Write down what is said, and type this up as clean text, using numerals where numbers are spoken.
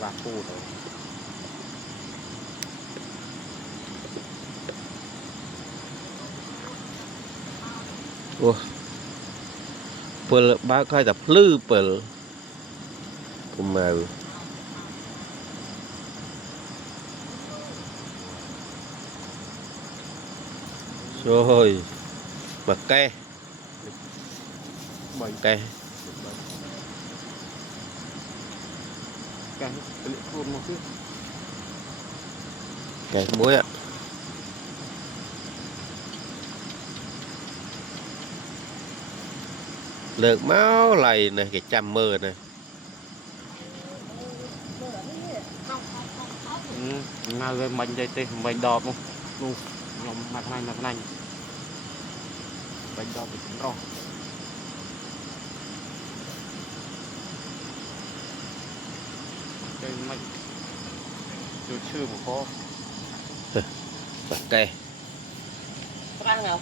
và phu rồi ủa bờ ba coi tập lư bờ cùng màu rồi bạc ke bảy ke cái lệ khuôn một chút ke muối ạ lợn máu lầy này cái chăm mơ này nào rồi mình đây thì mình đọt luôn luôn nhóm mặt này mình đọt thì cũng rồi đây mình chưa một có bạc ke Răng không?